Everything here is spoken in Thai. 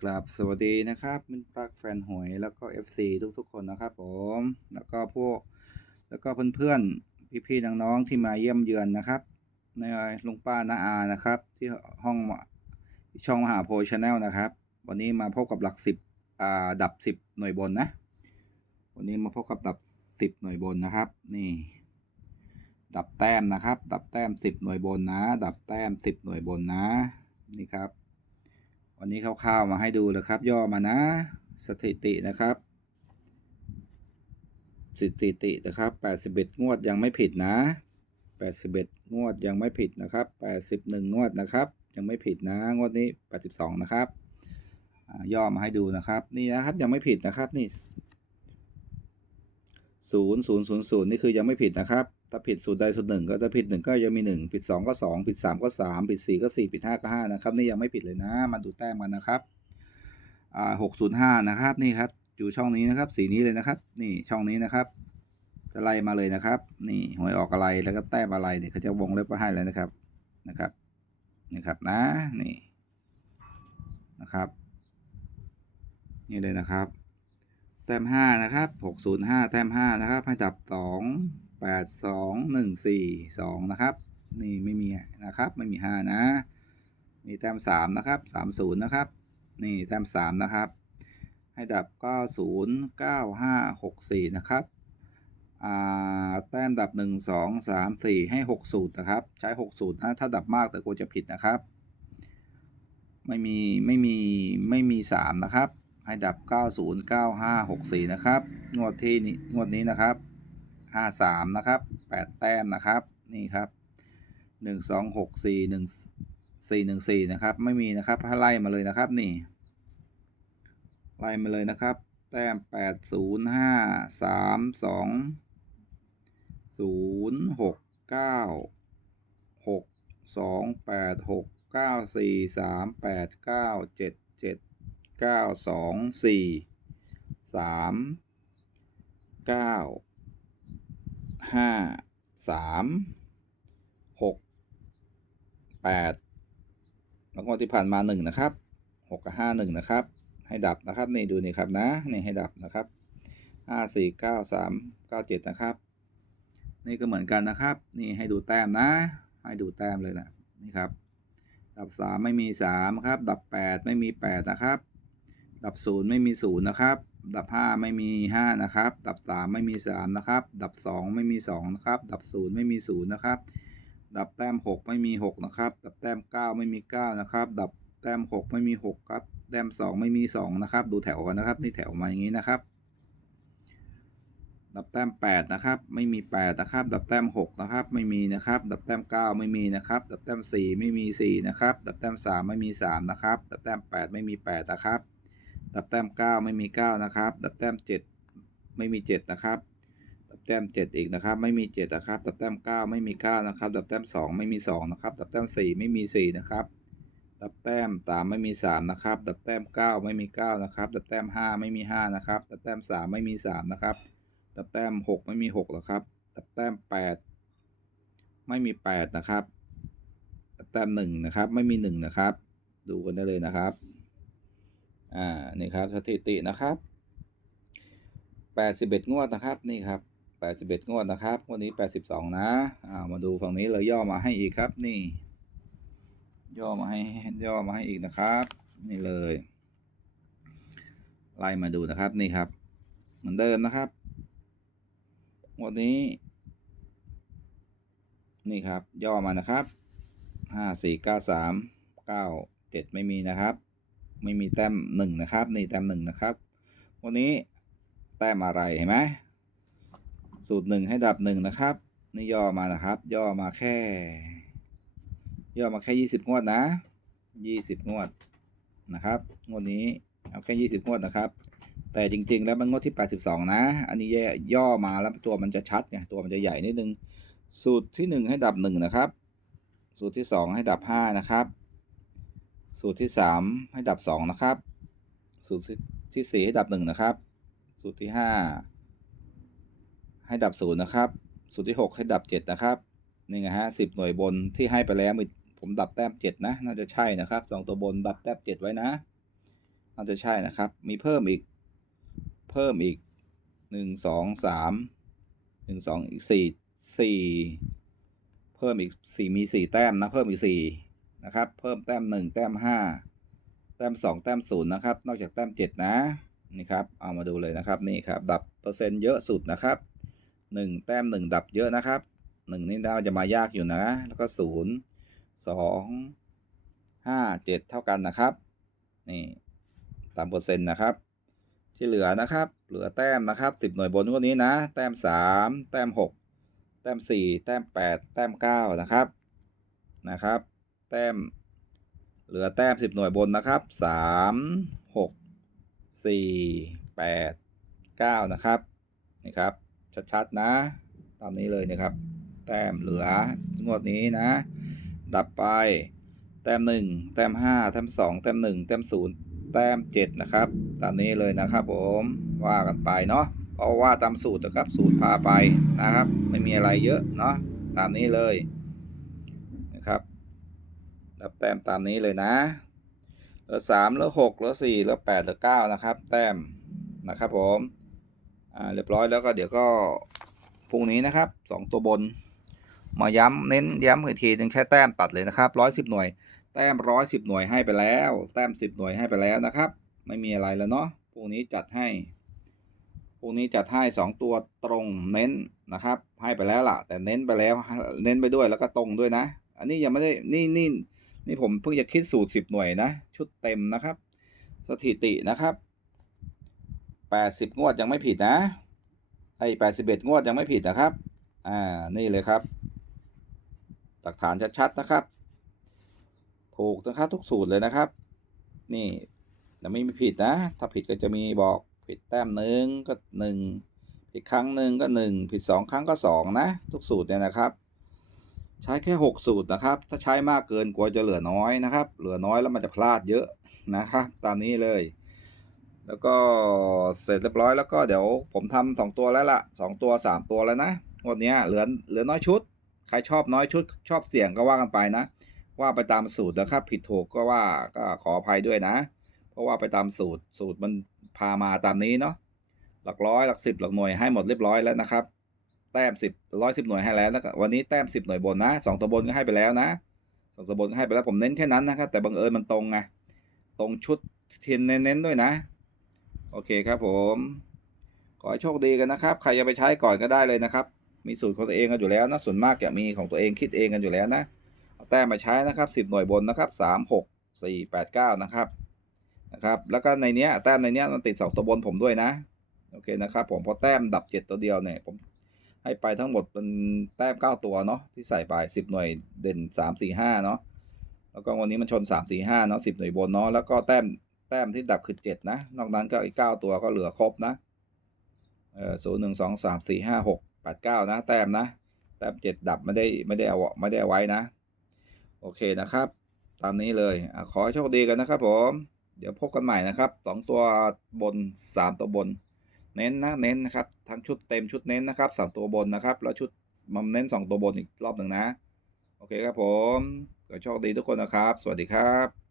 กราบสวัสดีนะครับมิตรรักแฟนหวยแล้วก็ FC ทุกๆ คนนะครับผมแล้วก็พวกแล้วก็เพื่อนๆ พี่ๆน้องๆที่มาเยี่ยมเยือนนะครับในลุงป้านาอานะครับ ที่ห้องช่องมหาโพชาแนลนะครับ วันนี้มาพบกับหลักสิบอ่าดับสิบหน่วยบนนะ วันนี้มาพบกับดับสิบหน่วยบนนะครับ นี่ ดับแต้มนะครับ ดับแต้มสิบหน่วยบนนะ ดับแต้มสิบหน่วยบนนะนี่ครับ วันนี้คร่าวๆมาให้ดูเลยครับ ย่อมานะ สถิตินะครับสถิตินะครับ81 งวดยังไม่ผิดนะ 81 งวดยังไม่ผิดนะครับ 81 งวดนะครับ ยังไม่ผิดนะ งวดนี้ 82 นะครับย่อมาให้ดูนะครับ นี่นะครับยังไม่ผิดนะครับนี่ศูนย์ศูนย์ศูนย์ศูนย์นี่คือยังไม่ผิดนะครับ ถ้าผิดศูนย์ใดศูนย์หนึ่งก็จะผิดหนึ่งก็ยังมีหนึ่งผิดสองก็สองผิดสามก็สามผิดสี่ก็สี่ผิดห้าก็ห้านะครับ นี่ยังไม่ผิดเลยนะมาดูแต้มกันนะครับอ่าหกศูนย์ห้านะครับนี่ครับอยู่ช่องนี้นะครับ สีนี้เลยนะครับ นี่ช่องนี้นะครับจะไล่มาเลยนะครับ นี่หวยออกอะไรแล้วก็แต้มอะไรเนี่ยเขาจะวงเล็บไว้ให้เลยนะครับนะครับนี่ครับนะนี่นะครับ นี่เลยนะครับ แต้มห้านะครับหกศูนย์ห้าแต้มห้านะครับให้ดับสอง แปดสองหนึ่งสี่สองนะครับ นี่ไม่มีนะครับ ไม่มีห้านะ มีแต้มสามนะครับสามศูนย์นะครับ นี่แต้มสามนะครับ ให้ดับเก้าศูนย์เก้าห้าหกสี่นะครับอ่าแต้มดับหนึ่งสองสามสี่ให้หกสูตรนะครับ ใช้หกสูตรนะถ้าดับมากแต่กลัวจะผิดนะครับ ไม่มี ไม่มี ไม่มีสามนะครับ ให้ดับ 90 95 64 นะครับ งวดที่นี้งวดนี้นะครับ 53นะครับ8แต้มนะครับนี่ครับ1 2 6 4 1 4 1 4นะครับ ไม่มีนะครับถ้าไล่มาเลยนะครับนี่ ไล่มาเลยนะครับ แต้ม8 0 5 3 2 0 6 9 6 2 8 6 9 4 3 8 9 7 7เก้าสองสี่สามเก้า ห้าสามหกแปดแล้วก็ที่ผ่านมาหนึ่งนะครับหกกับห้าหนึ่งนะครับ ให้ดับนะครับนี่ดูนี่ครับนะนี่ให้ดับนะครับห้าสี่เก้าสามเก้าเจ็ดนะครับ นี่ก็เหมือนกันนะครับ นี่ให้ดูแต้มนะ ให้ดูแต้มเลยนะนี่ครับ ดับสามไม่มีสามครับ ดับแปดไม่มีแปดนะครับ ดับศูนย์ไม่มีศูนย์นะครับ ดับห้าไม่มีห้านะครับ ดับสามไม่มีสามนะครับ ดับสองไม่มีสองนะครับ ดับศูนย์ไม่มีศูนย์นะครับ ดับแต้มหกไม่มีหกนะครับ ดับแต้มเก้าไม่มีเก้านะครับ ดับแต้มหกไม่มีหกครับ แต้มสองไม่มีสองนะครับ ดูแถวกันนะครับ นี่แถวมาอย่างนี้นะครับ ดับแต้มแปดนะครับ ไม่มีแปดนะครับ ดับแต้มหกนะครับ ไม่มีนะครับ ดับแต้มเก้าไม่มีนะครับ ดับแต้มสี่ไม่มีสี่นะครับ ดับแต้มสามไม่มีสามนะครับ ดับแต้มแปดไม่มีแปดนะครับ ดับแต้มเก้าไม่มีเก้านะครับ ดับแต้มเจ็ดไม่มีเจ็ดนะครับ ดับแต้มเจ็ดอีกนะครับ ไม่มีเจ็ดนะครับ ดับแต้มเก้าไม่มีเก้านะครับ ดับแต้มสองไม่มีสองนะครับ ดับแต้มสี่ไม่มีสี่นะครับ ดับแต้มสามไม่มีสามนะครับ ดับแต้มเก้าไม่มีเก้านะครับ ดับแต้มห้าไม่มีห้านะครับ ดับแต้มสามไม่มีสามนะครับ ดับแต้มหกไม่มีหกนะครับ ดับแต้มแปดไม่มีแปดนะครับ ดับแต้มหนึ่งนะครับ ไม่มีหนึ่งนะครับ ดูกันได้เลยนะครับ อ่า นี่ครับสถิตินะครับแปดสิบเอ็ดงวดนะครับ นี่ครับแปดสิบเอ็ดงวดนะครับงวันนี้แปดสิบสองนะอ่ามาดูฝั่งนี้เลยย่อมาให้อีกครับ นี่ ย่อมาให้ย่อมาให้อีกนะครับ นี่เลยไล่มาดูนะครับนี่ครับ เหมือนเดิมนะครับงวันนี้นี่ครับย่อมานะครับห้าสี่เก้าสามเก้าเจ็ดไม่มีนะครับ ไม่มีแต้มหนึ่งนะครับ นี่แต้มหนึ่งนะครับ วันนี้แต้มอะไรเห็นไหมสูตรหนึ่งให้ดับหนึ่งนะครับ นี่ย่อมานะครับ ย่อมาแค่ ย่อมาแค่ยี่สิบงวดนะยี่สิบงวดนะครับงวดนี้เอาแค่ยี่สิบงวดนะครับ แต่จริง ๆ แล้วมันงวดที่แปดสิบสองนะ อันนี้แย่ย่อมาแล้วตัวมันจะชัดไงตัวมันจะใหญ่นิดนึง สูตรที่หนึ่งให้ดับหนึ่งนะครับ สูตรที่สองให้ดับห้านะครับ สูตรที่สามให้ดับสองนะครับ สูตรที่สี่ให้ดับหนึ่งนะครับ สูตรที่ห้าให้ดับศูนย์นะครับ สูตรที่หกให้ดับเจ็ดนะครับนี่ไงฮะสิบหน่วยบนที่ให้ไปแล้วมผมดับแต้มเจ็ดนะ น่าจะใช่นะครับสองตัวบนดับแต้มเจ็ดไว้นะ น่าจะใช่นะครับ มีเพิ่มอีก เพิ่มอีกหนึ่งสองสามหนึ่งสองอีกสี่สี่เพิ่มอีกสี่มีสี่แต้มนะ เพิ่มอีกสี่ นะครับ เพิ่มแต้มหนึ่งแต้มห้าแต้มสองแต้มศูนย์นะครับ นอกจากแต้มเจ็ดนะนี่ครับ เอามาดูเลยนะครับนี่ครับ ดับเปอร์เซ็นต์เยอะสุดนะครับหนึ่งแต้มหนึ่งดับเยอะนะครับหนึ่งนี่น่าจะมายากอยู่นะ แล้วก็ศูนย์สองห้าเจ็ดเท่ากันนะครับ นี่ตามเปอร์เซ็นต์นะครับ ที่เหลือนะครับ เหลือแต้มนะครับสิบหน่วยบนพวกนี้นะ แต้มสามแต้มหกแต้มสี่แต้มแปดแต้มเก้านะครับนะครับ ต้ม เหลือแต้มสิบหน่วยบนนะครับสามหกสี่แปดเก้านะครับนี่ครับ ชัดๆนะ ตามนี้เลยนะครับ แต้มเหลืองวดนี้นะ ดับไป แต้มหนึ่งแต้มห้าแต้มสองแต้มหนึ่งแต้มศูนย์แต้มเจ็ดนะครับ ตามนี้เลยนะครับ ผมว่ากันไปเนาะเพราะว่าตามสูตรนะครับ สูตรพาไปนะครับ ไม่มีอะไรเยอะเนาะตามนี้เลยับแต้มตามนี้เลยนะเหลือสามเหลือหกเหลือสี่เหลือแปดเหลือเก้านะครับ แต้มนะครับผมอ่าเรียบร้อยแล้วก็เดี๋ยวก็พรุ่งนี้นะครับสองตัวบน มาย้ำเน้นย้ำอีกทีหนึ่งแค่แต้มตัดเลยนะครับร้อยสิบหน่วย แต้มร้อยสิบหน่วยให้ไปแล้ว แต้มสิบหน่วยให้ไปแล้วนะครับ ไม่มีอะไรแล้วเนาะพรุ่งนี้จัดให้พรุ่งนี้จัดให้สองตัวตรงเน้นนะครับ ให้ไปแล้วล่ะ แต่เน้นไปแล้วเน้นไปด้วยแล้วก็ตรงด้วยนะ อันนี้ยังไม่ได้นี่นี่ นี่ผมเพิ่งจะคิดสูตรสิบหน่วยนะ ชุดเต็มนะครับ สถิตินะครับแปดสิบงวดยังไม่ผิดนะไอ้แปดสิบเอ็ดงวดยังไม่ผิดนะครับ อ่า นี่เลยครับ หลักฐานชัดๆนะครับ ถูกนะครับทุกสูตรเลยนะครับ นี่แต่ไม่มีผิดนะ ถ้าผิดก็จะมีบอกผิดแต้มหนึ่งก็หนึ่งผิดครั้งหนึ่งก็หนึ่งผิดสองครั้งก็สองนะ ทุกสูตรเนี่ยนะครับ ใช้แค่หกสูตรนะครับ ถ้าใช้มากเกินกลัวจะเหลือน้อยนะครับ เหลือน้อยแล้วมันจะพลาดเยอะนะครับ ตามนี้เลย แล้วก็เสร็จเรียบร้อยแล้วก็เดี๋ยวผมทำสองตัวแล้วล่ะสองตัวสามตัวแล้วนะงวดเนี้ยเหลือเหลือน้อยชุด ใครชอบน้อยชุด ชอบเสี่ยงก็ว่ากันไปนะ ว่าไปตามสูตรนะครับ ผิดถูกก็ว่าก็ขออภัยด้วยนะ เพราะว่าไปตามสูตรสูตรมันพามาตามนี้เนาะหลักร้อยหลักสิบหลักหน่วยให้หมดเรียบร้อยแล้วนะครับ แต้มสิบร้อยสิบหน่วยให้แล้วนะครับวันนี้แต้มสิบหน่วยบนนะสองตัวบนก็ให้ไปแล้วนะสองตัวบนก็ให้ไปแล้วผมเน้นแค่นั้นนะครับแต่บังเอิญมันตรงไงตรงชุดเทียนเน้นๆด้วยนะ โอเคครับผม ขอให้โชคดีกันนะครับ ใครจะไปใช้ก่อนก็ได้เลยนะครับ มีสูตรของตัวเองกันอยู่แล้วนะส่วนมากจะมีของตัวเองคิดเองกันอยู่แล้วนะเอาแต้มมาใช้นะครับสิบหน่วยบนนะครับสามหกสี่แปดเก้านะครับนะครับแล้วก็ในเนี้ยแต้มในเนี้ยมันติดสองตัวบนผมด้วยนะโอเคนะครับผมพอแต้มดับเจ็ดตัวเดียวเนี่ยผม ให้ไปทั้งหมดเป็นแต้มเก้าตัวเนาะที่ใส่ไปสิบหน่วยเด่นสามสี่ห้าเนาะแล้วก็วันนี้มันชนสามสี่ห้าเนาะสิบหน่วยบนเนาะแล้วก็แต้มแต้มที่ดับคือเจ็ดนะ นอกนั้นก็อีกเก้าตัวก็เหลือครบนะเออศูนย์หนึ่งสองสามสี่ห้าหกแปดเก้านะ แต้มนะ แต้มเจ็ดดับไม่ได้ไม่ได้เอาไม่ได้เอาไว้นะ โอเคนะครับ ตามนี้เลยอขอโชคดีกันนะครับผม เดี๋ยวพบกันใหม่นะครับสองตัวบนสามตัวบน เน้นนะเน้นนะครับทั้งชุดเต็มชุดเน้นนะครับสามตัวบนนะครับแล้วชุดมัมเน้นสองตัวบนอีกรอบหนึ่งนะ โอเคครับผมขอโชคดีทุกคนนะครับ สวัสดีครับ